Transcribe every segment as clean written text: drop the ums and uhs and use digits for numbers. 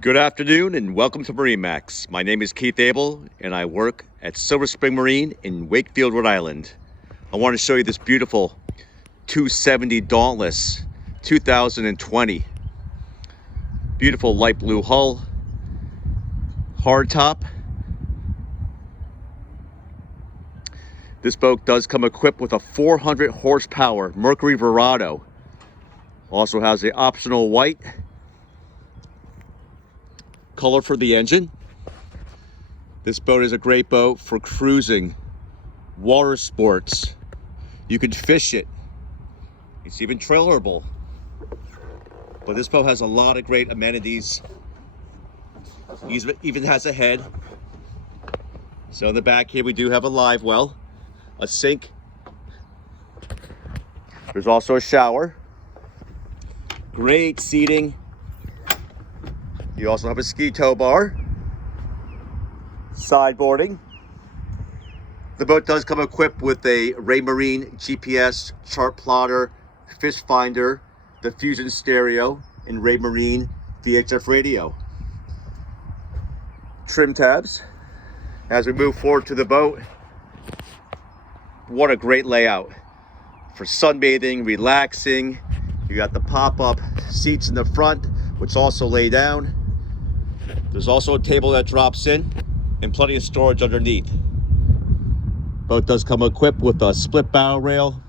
Good afternoon and welcome to MarineMax. My name is Keith Abel and I work at Silver Spring Marine in Wakefield, Rhode Island. I want to show you this beautiful 270 Dauntless 2020. Beautiful light blue hull, hardtop. This boat does come equipped with a 400 horsepower Mercury Verado. Also has the optional white color for the engine. This boat is a great boat for cruising, water sports. You can fish it. It's even trailerable. But this boat has a lot of great amenities. Even has a head. So in the back here we do have a live well, a sink. There's also a shower. Great seating. You also have a ski tow bar, sideboarding. The boat does come equipped with a Raymarine GPS chart plotter, fish finder, the Fusion stereo, and Raymarine VHF radio. Trim tabs. As we move forward to the boat, what a great layout for sunbathing, relaxing. You got the pop-up seats in the front, which also lay down. There's also a table that drops in and plenty of storage underneath. Boat does come equipped with a split bow rail,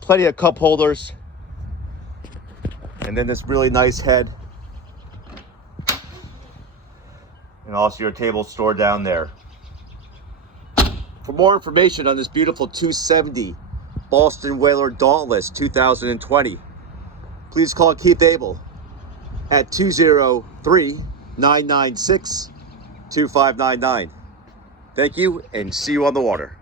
plenty of cup holders, and then this really nice head. And also your table store down there. For more information on this beautiful 270 Boston Whaler Dauntless 2020, please call Keith Abel at 203-996-2599. Thank you and see you on the water.